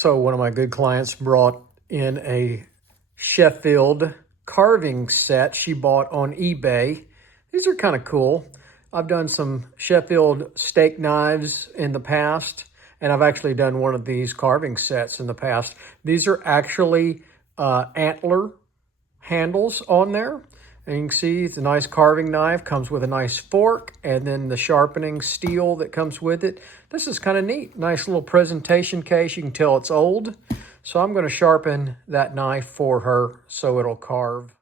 So one of my good clients brought in a Sheffield carving set she bought on eBay. These are kind of cool. I've done some Sheffield steak knives in the past, and I've actually done one of these carving sets in the past. These are actually antler handles on there. And you can see it's a nice carving knife, comes with a nice fork, and then the sharpening steel that comes with it. This is kind of neat. Nice little presentation case. You can tell it's old. So I'm going to sharpen that knife for her so it'll carve.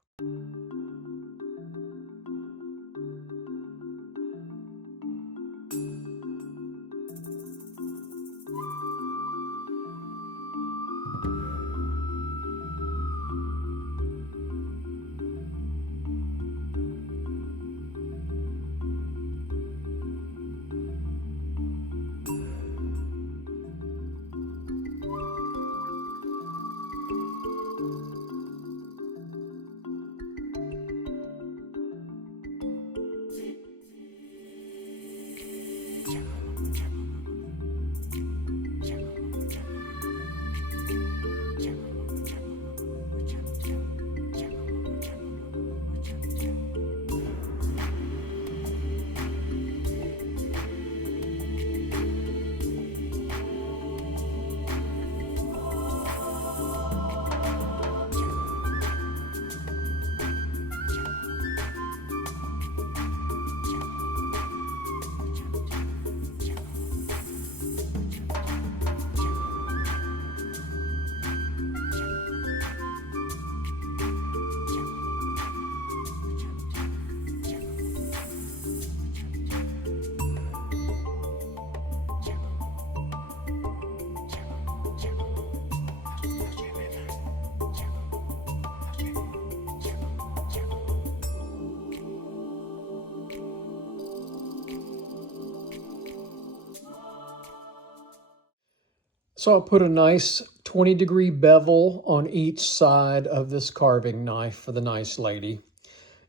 So I'll put a nice 20-degree bevel on each side of this carving knife for the nice lady.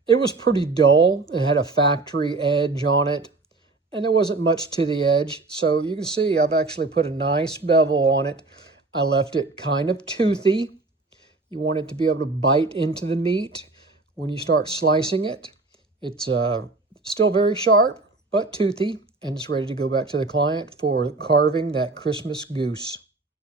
It was pretty dull. It had a factory edge on it, and there wasn't much to the edge. So you can see I've actually put a nice bevel on it. I left it kind of toothy. You want it to be able to bite into the meat when you start slicing it. It's still very sharp, but toothy, and it's ready to go back to the client for carving that Christmas goose.